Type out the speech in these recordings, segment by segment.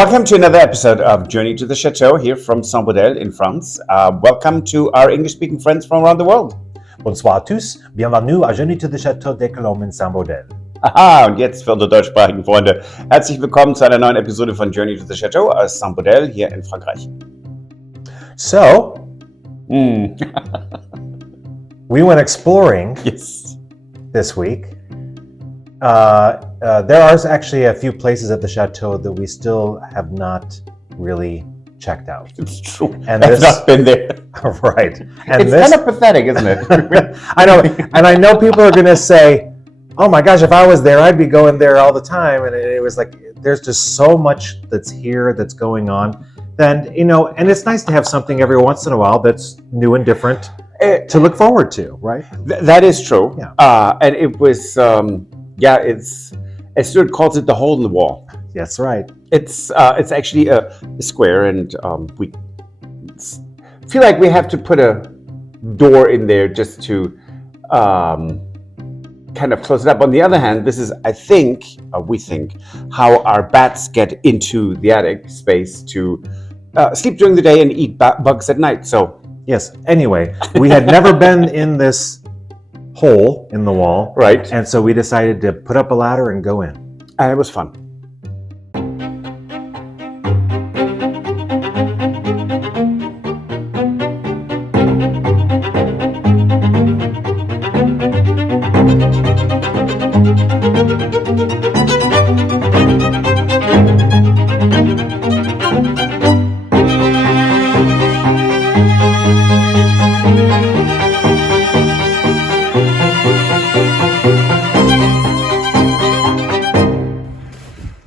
Welcome to another episode of Journey to the Chateau here from Saint-Baudel in France. Welcome to our English-speaking friends from around the world. Bonsoir à tous, bienvenue à Journey to the Château de Colombe in Saint-Baudel. Aha, und jetzt für unsere deutschsprachigen Freunde. Herzlich willkommen zu einer neuen Episode von Journey to the Chateau aus Saint-Baudel hier in Frankreich. So, we went exploring this week. There are actually a few places at the Chateau that we still have not really checked out. It's true. And I've not been there. Right. And It's kind of pathetic, isn't it? I know. And I know people are going to say, oh my gosh, if I was there, I'd be going there all the time. And it was like, there's just so much that's here, that's going on. Then, and it's nice to have something every once in a while that's new and different to look forward to, right? That is true. Yeah. And it was, it's, as Stuart calls it, the hole in the wall. That's right. It's actually a square, and we feel like we have to put a door in there just to kind of close it up. On the other hand, this is, we think, how our bats get into the attic space to sleep during the day and eat bugs at night. So yes. Anyway, we had never been in this hole in the wall, right? And so we decided to put up a ladder and go in. And it was fun.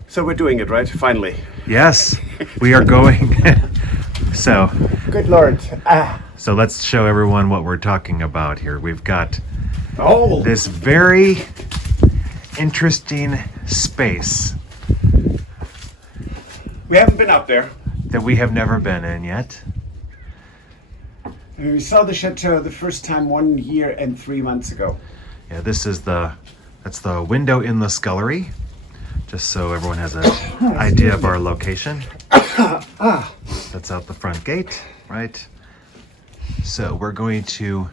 So we're doing it, right? Finally. Yes, we are going. So, Good Lord. so let's show everyone what we're talking about here. We've got Oh, this very interesting space we haven't been up there. that we have never been in yet. We saw the chateau the first time 1 year and 3 months ago. Yeah, that's the window in the scullery, just so everyone has an idea of our location. That's out the front gate, right? So we're going to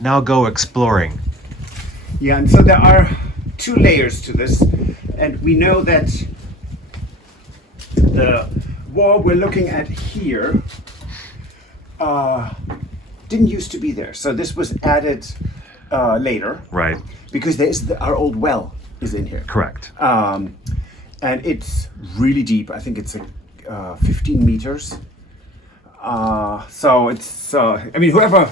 now go exploring. Yeah, and so there are 2 layers to this, and we know that the wall we're looking at here didn't used to be there. So this was added later, Right, because our old well is in here. correct. And it's really deep. I think it's 15 meters. So it's, whoever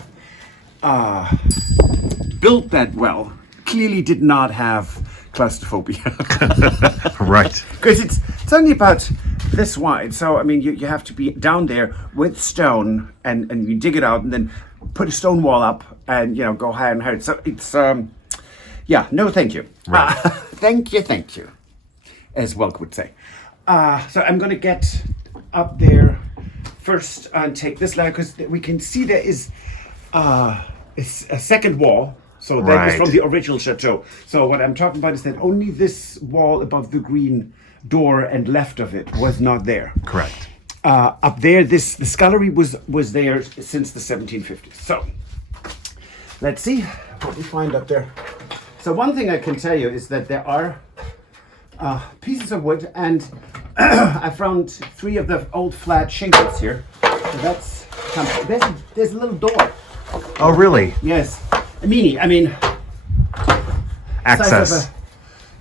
built that well clearly did not have claustrophobia. Right. Because it's only about this wide. So, you have to be down there with stone and you dig it out and then put a stone wall up and, go higher and higher. So it's, no, thank you. Right. Thank you, as Welk would say. So I'm going to get up there first and take this ladder because we can see there is it's a second wall. So that was Right. from the original chateau. So what I'm talking about is that only this wall above the green door and left of it was not there. Correct. Up there, the scullery was there since the 1750s. So let's see what we find up there. So one thing I can tell you is that there are pieces of wood, and I found 3 of the old flat shingles here. So that's there's a little door. Oh, really? Yes, a mini. Access. Size of a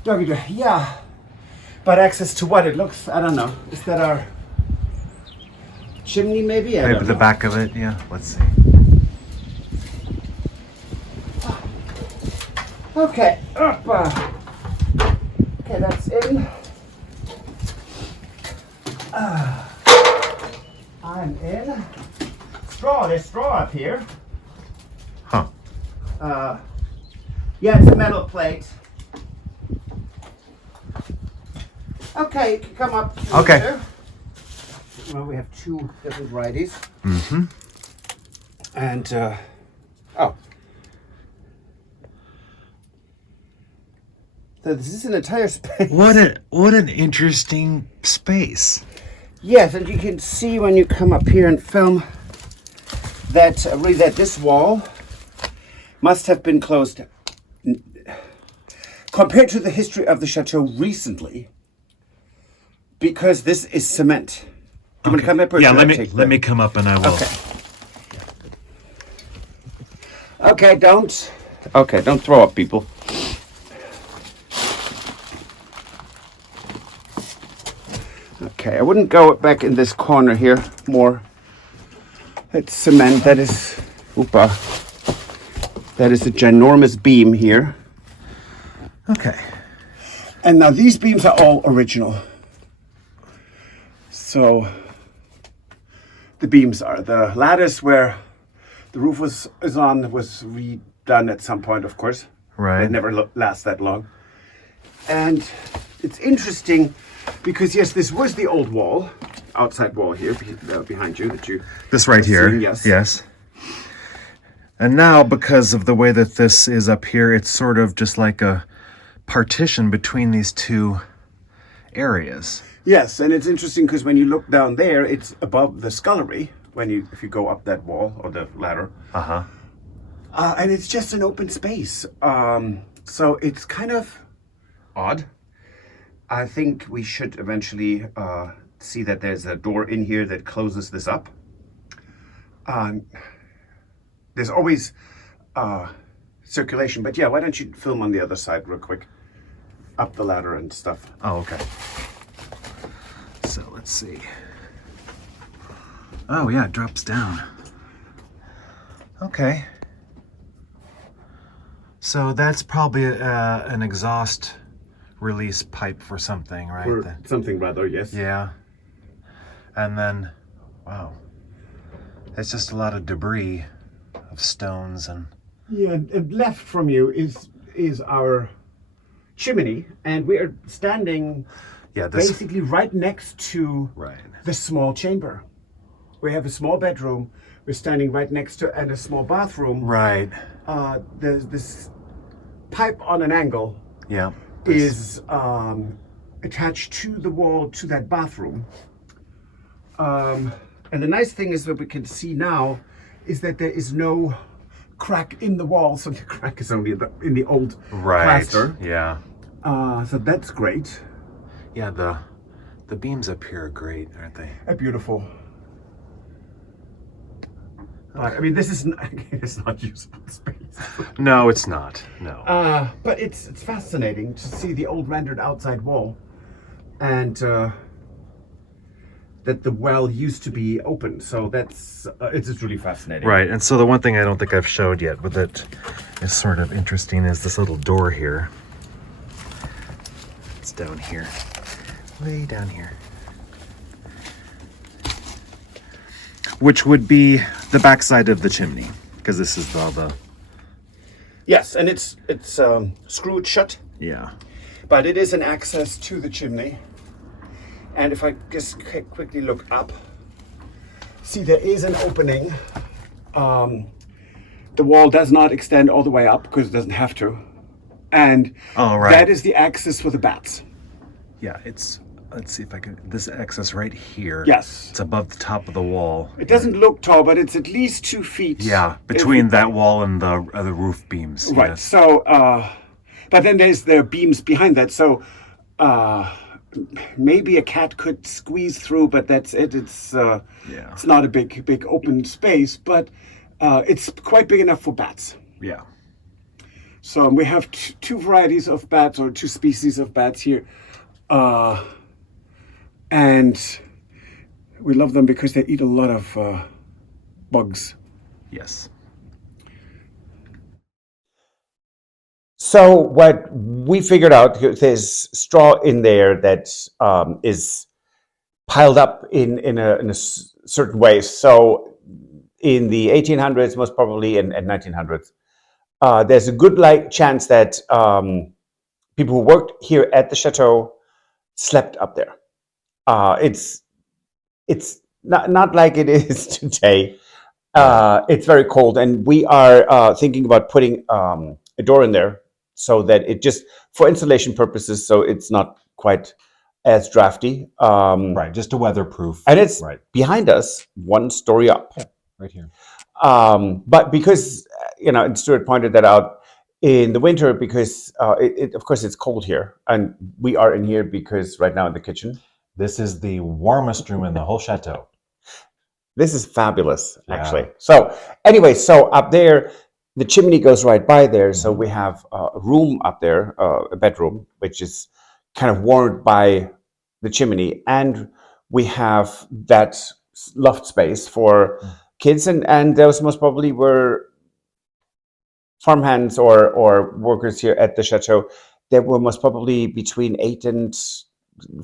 doggy door. Yeah, but access to what? It looks. I don't know. Is that our chimney? Maybe. I Maybe don't the know. back of it. Yeah. Let's see. Okay. Up. Okay, that's in. I'm in. Straw. There's straw up here. Huh. Yeah, it's a metal plate. Okay, you can come up. Okay. Here. Well, we have 2 different varieties. Mm-hmm. And this is an entire space. What an interesting space. Yes, and you can see when you come up here and film that really that this wall must have been closed compared to the history of the chateau recently, because this is cement. Do you want to come up? Or Yeah, should I let me come up and I will. Okay, don't throw up, people. Okay, I wouldn't go back in this corner here more. It's cement. That is, that is a ginormous beam here. Okay. And now these beams are all original. So the beams are the lattice where the roof is on was redone at some point, of course. Right. It never lasts that long. And it's interesting because yes, this was the old wall, outside wall here behind you that you. This right here. seeing, yes. Yes. And now, because of the way that this is up here, it's sort of just like a partition between these two areas. Yes, and it's interesting because when you look down there, it's above the scullery. If you go up that wall or the ladder. And it's just an open space. So it's kind of odd. I think we should eventually see that there's a door in here that closes this up. There's always circulation, but yeah, why don't you film on the other side real quick? Up the ladder and stuff. Oh, okay. So let's see. Oh yeah, it drops down. Okay. So that's probably an exhaust release pipe for something, right? Or something rather, yes. Yeah. And then, wow. It's just a lot of debris of stones and... Yeah, and left from you is our chimney, and we are standing basically right next to the small chamber. We have a small bedroom. We're standing right next to and a small bathroom. Right. There's this pipe on an angle. Yeah. Is attached to the wall to that bathroom. And the nice thing is that we can see now is that there is no crack in the wall, so the crack is only in the old plaster. Yeah. So that's great. Yeah, the beams up here are great, aren't they? They're beautiful. But I mean, it's not usable space. No, it's not. No. But it's fascinating to see the old rendered outside wall, and that the well used to be open. So it's just really fascinating. Right. And so the one thing I don't think I've showed yet, but that is sort of interesting, is this little door here. It's down here, way down here, which would be the backside of the chimney, because this is all the... Yes, and it's screwed shut. Yeah. But it is an access to the chimney. And if I just quickly look up, see there is an opening. The wall does not extend all the way up because it doesn't have to. And that is the access for the bats. Yeah, let's see if I can, this access right here. Yes. It's above the top of the wall. It doesn't look tall, but it's at least 2 feet. Yeah, between that wall and the roof beams. Right, yes. so, but then there are beams behind that, so maybe a cat could squeeze through, but that's it. It's not a big open space, but it's quite big enough for bats. Yeah. So we have two varieties of bats, or 2 species of bats here. And we love them because they eat a lot of bugs. Yes. So what we figured out, there's straw in there that is piled up in a certain way. So in the 1800s, most probably, and 1900s, there's a good chance that people who worked here at the chateau slept up there. It's not like it is today. It's very cold, and we are thinking about putting a door in there so that it just, for insulation purposes, so it's not quite as drafty. Right, just a weatherproof. And it's right, behind us, 1 story up. right here. But because, and Stuart pointed that out, in the winter, because of course it's cold here, and we are in here because right now in the kitchen. This is the warmest room in the whole chateau. This is fabulous, Yeah. actually. So anyway, so up there, the chimney goes right by there. So we have a room up there, a bedroom, which is kind of warmed by the chimney. And we have that loft space for kids. And those most probably were farmhands or workers here at the chateau. There were most probably between 8 and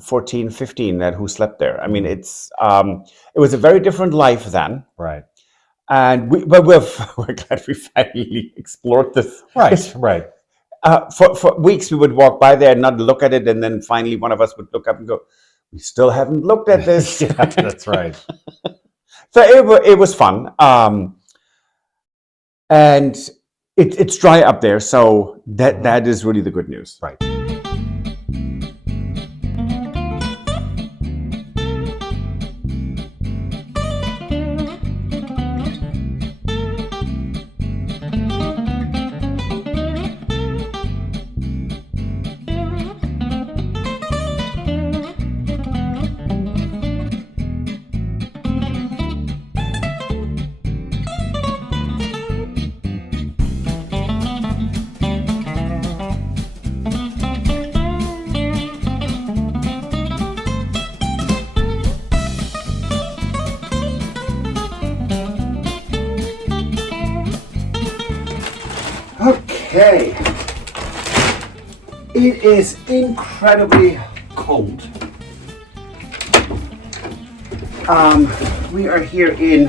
14, 15 that who slept there. I mean, it was a very different life then. Right. And we're glad we finally explored this. Right, right. For weeks we would walk by there and not look at it, and then finally one of us would look up and go, "We still haven't looked at this." Yeah, that's right. So it was fun, and it's dry up there, so that is really the good news. Right. Okay, it is incredibly cold. We are here in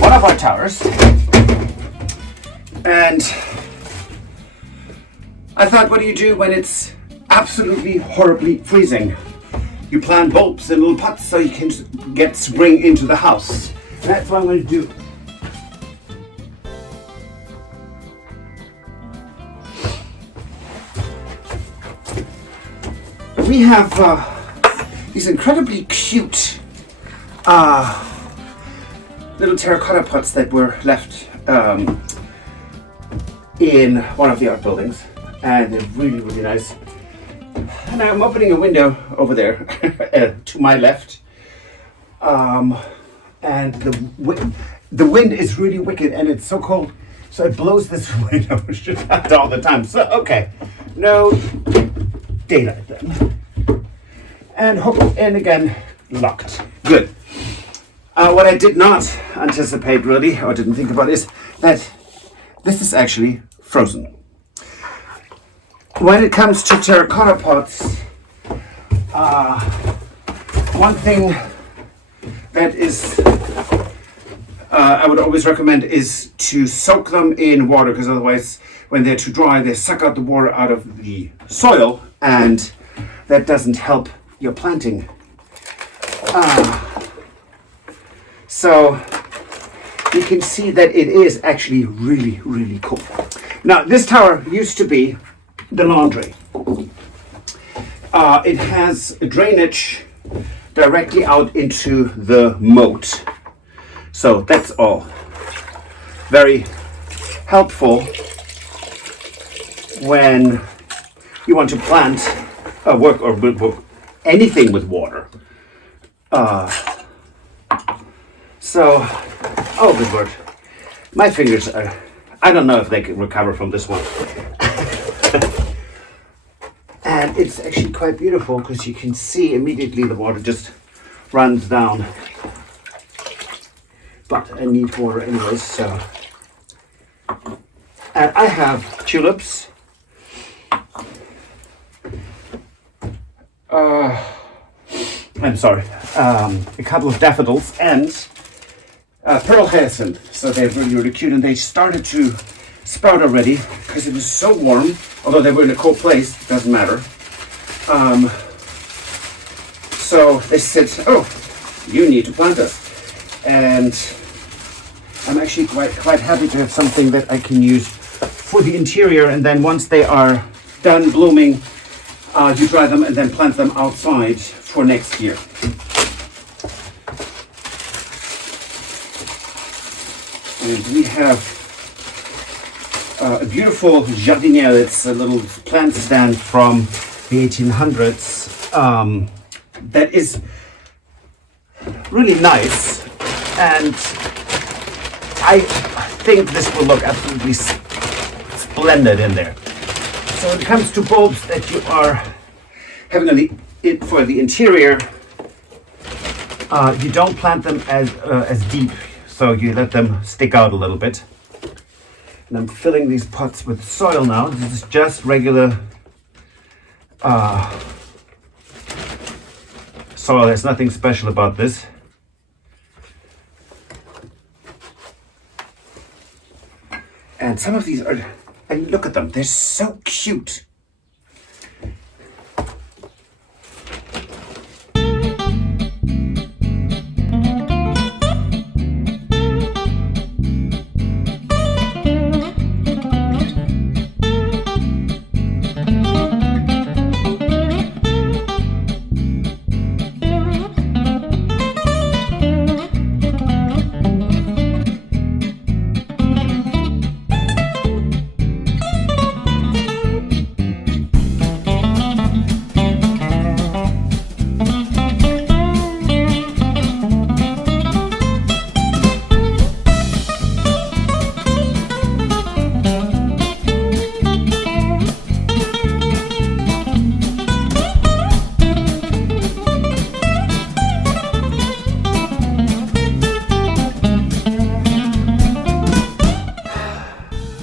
one of our towers, and I thought, what do you do when it's absolutely horribly freezing? You plant bulbs in little pots so you can get spring into the house. That's what I'm going to do. We have these incredibly cute little terracotta pots that were left in one of the outbuildings, and they're really, really nice. And I'm opening a window over there to my left, and the wind is really wicked, and it's so cold, so it blows this window shut all the time. So okay, no daylight then. And again, locked. Good. What I did not anticipate really, or didn't think about, is that this is actually frozen. When it comes to terracotta pots, one thing that is I would always recommend is to soak them in water, because otherwise when they're too dry they suck out the water out of the soil, and that doesn't help your planting. So you can see that it is actually really, really cool. Now, this tower used to be the laundry. It has a drainage directly out into the moat. So that's all very helpful when you want to plant work or build anything with water. Oh good word, my fingers are, I don't know if they can recover from this one. And it's actually quite beautiful because you can see immediately the water just runs down. But I need water anyways, so. And I have tulips. I'm sorry, a couple of daffodils and pearl hyacinth. So they're really, really cute, and they started to sprout already because it was so warm. Although they were in a cold place, it doesn't matter. So they said, "Oh, you need to plant us," and I'm actually quite happy to have something that I can use for the interior, and then once they are done blooming, you dry them and then plant them outside for next year. And we have a beautiful jardinière. It's a little plant stand from the 1800s that is really nice, and I think this will look absolutely splendid in there. So when it comes to bulbs that you are having for the interior, you don't plant them as deep, so you let them stick out a little bit. And I'm filling these pots with soil now. This is just regular soil. There's nothing special about this. And some of these are, and look at them, they're so cute.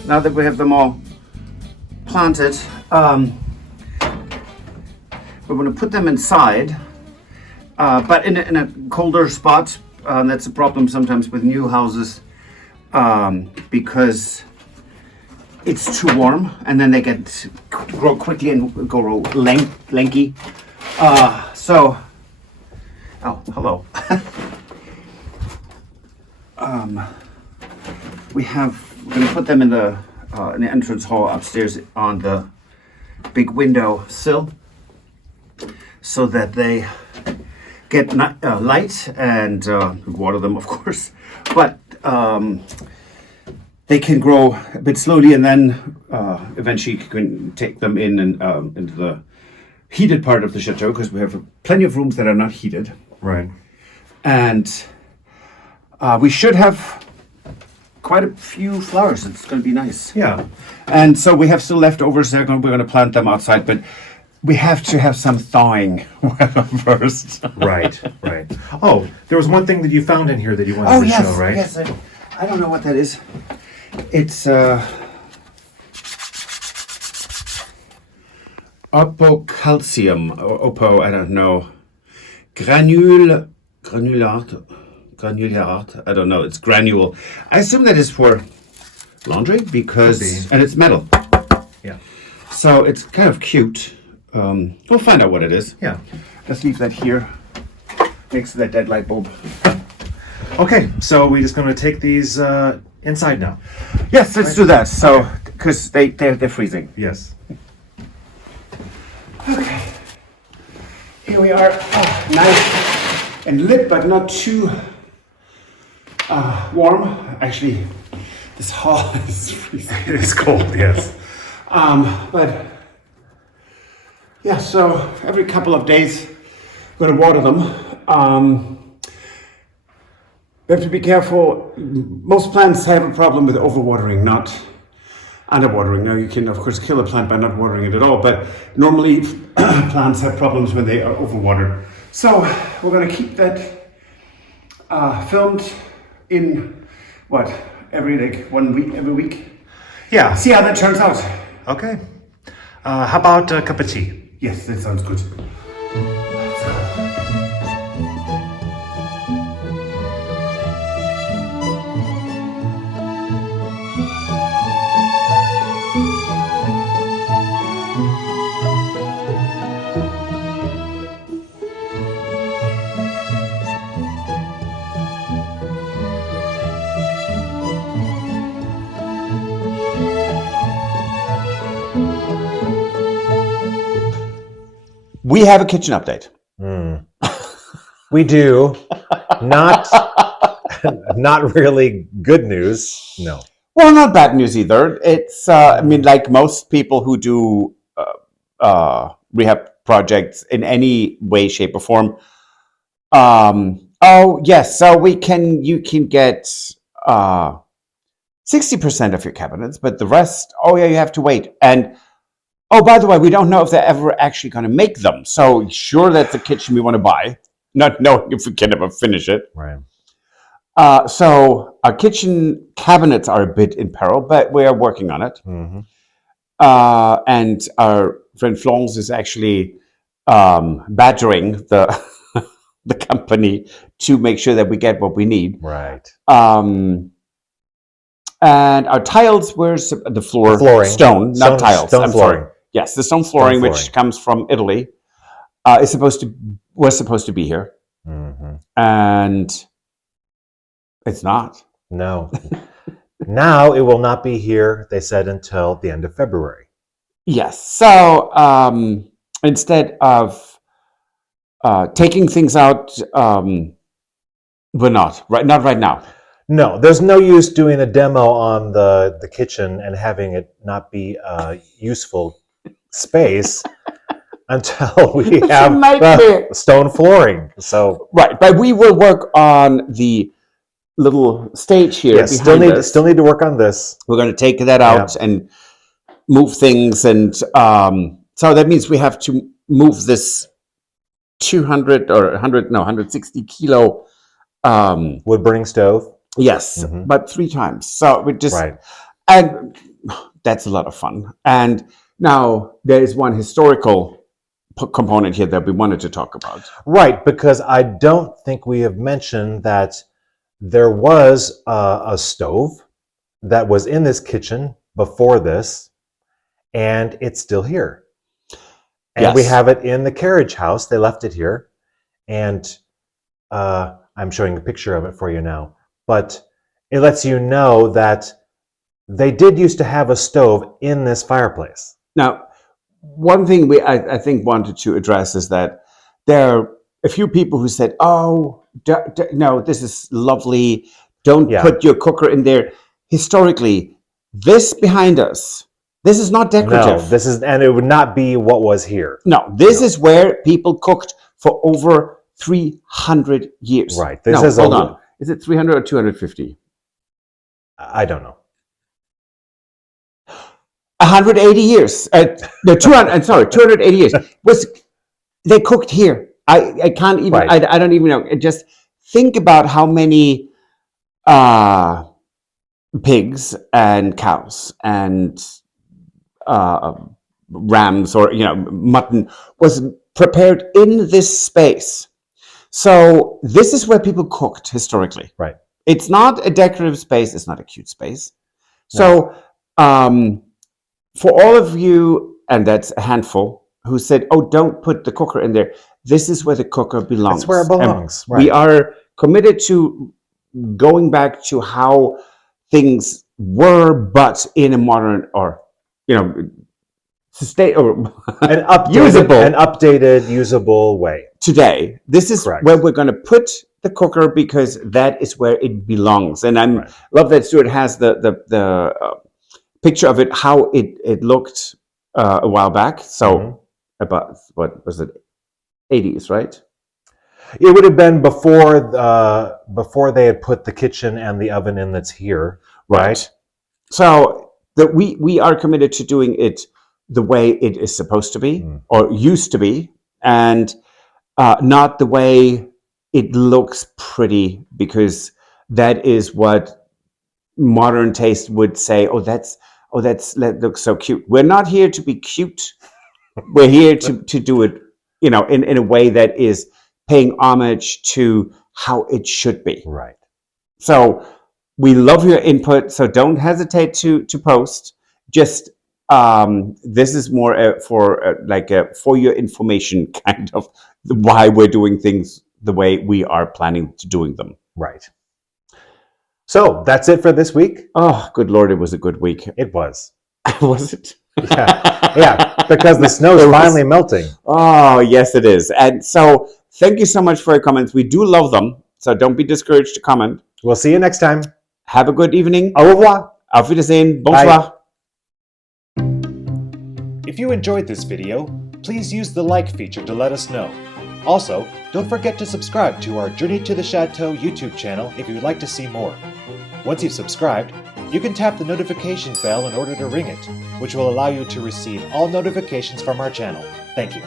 Now that we have them all planted, we're going to put them inside, but in a colder spot. That's a problem sometimes with new houses, because it's too warm and then they grow quickly and grow lanky. Oh, hello. We're going to put them in the entrance hall upstairs on the big window sill, so that they get light, and water them, of course, but they can grow a bit slowly, and then eventually you can take them in and into the heated part of the chateau, because we have plenty of rooms that are not heated. Right. And we should have quite a few flowers. It's going to be nice. Yeah. And so we have still leftovers. We're going to plant them outside, but we have to have some thawing first. Right. Oh, there was one thing that you found in here that you wanted to show, right? Yes, I don't know what that is. It's opocalcium, or opo, I don't know. Granular, I don't know, it's granule. I assume that is for laundry, because, and it's metal. Yeah. So it's kind of cute. We'll find out what it is. Yeah. Let's leave that here next to that dead light bulb. Okay, so we're just going to take these inside now. Yes, let's do that. So, because they're freezing. Yes. Okay. Here we are. Oh, nice and lit, but not too warm. Actually, this hall is freezing. It is cold, yes. But yeah, so every couple of days, I'm going to water them. We have to be careful. Most plants have a problem with overwatering, not underwatering. Now, you can, of course, kill a plant by not watering it at all, but normally plants have problems when they are overwatered. So we're going to keep that filmed in, every 1 week, every week? Yeah. See how that turns out. Okay. How about a cup of tea? Yes, that sounds good. We have a kitchen update. We do. Not really good news. No. Well, not bad news either. It's, I mean, like most people who do rehab projects in any way, shape, or form. Oh, yes. So you can get 60% of your cabinets, but the rest, oh, yeah, you have to wait. And, oh, by the way, we don't know if they're ever actually going to make them. So, sure, that's a kitchen we want to buy, not knowing if we can ever finish it. Right. So our kitchen cabinets are a bit in peril, but we are working on it. Mm-hmm. And our friend Florence is actually badgering the the company to make sure that we get what we need. Right. And our tiles were the flooring, stone, not tiles. Stone flooring. Sorry. Yes, the stone flooring, which comes from Italy, was supposed to be here, and it's not. No. Now it will not be here, they said, until the end of February. Yes. So instead of taking things out, we're not right now. No, there's no use doing a demo on the kitchen and having it not be a useful space until we have the stone flooring. So right, but we will work on the little stage here. Yes, still need to work on this. We're going to take that out and move things, and so that means we have to move this 160 kilo wood burning stove. Yes, but 3 times. So we just right. And that's a lot of fun. And now there is one historical component here that we wanted to talk about. Right, because I don't think we have mentioned that there was a stove that was in this kitchen before this, and it's still here. And we have it in the carriage house. They left it here, and I'm showing a picture of it for you now. But it lets you know that they did used to have a stove in this fireplace. Now, one thing I think wanted to address is that there are a few people who said, "Oh, no, this is lovely. Don't put your cooker in there." Historically, this behind us, this is not decorative. No, this is, and it would not be what was here. No, this is where people cooked for over 300 years. Right. Hold on. Is it 300 or 250? I don't know. 180 years. 280 years. They cooked here. I can't even. Right. I don't even know. Just think about how many pigs and cows and rams or mutton was prepared in this space. So this is where people cooked historically. Right. It's not a decorative space. It's not a cute space. So for all of you, and that's a handful, who said, "Oh, don't put the cooker in there," this is where the cooker belongs. That's where it belongs. Right. We are committed to going back to how things were, but in a modern or sustain or an updated, usable way. Today, this is where we're going to put the cooker because that is where it belongs. And I love that Stuart has the picture of it, how it looked a while back. So about, what was it, 80s, right? It would have been before they had put the kitchen and the oven in that's here, right? So that we are committed to doing it the way it is supposed to be or used to be, and not the way it looks pretty, because that is what modern taste would say. That looks so cute. We're not here to be cute. We're here to do it, in a way that is paying homage to how it should be. Right. So we love your input. So don't hesitate to post. Just this is more for your information, kind of why we're doing things the way we are planning to doing them. Right. So that's it for this week. Oh, good Lord, it was a good week. It was. Was it? Yeah, because the snow is finally melting. Oh, yes, it is. And so thank you so much for your comments. We do love them. So don't be discouraged to comment. We'll see you next time. Have a good evening. Au revoir. Auf Wiedersehen. Bonsoir. If you enjoyed this video, please use the like feature to let us know. Also, don't forget to subscribe to our Journey to the Chateau YouTube channel if you would like to see more. Once you've subscribed, you can tap the notification bell in order to ring it, which will allow you to receive all notifications from our channel. Thank you.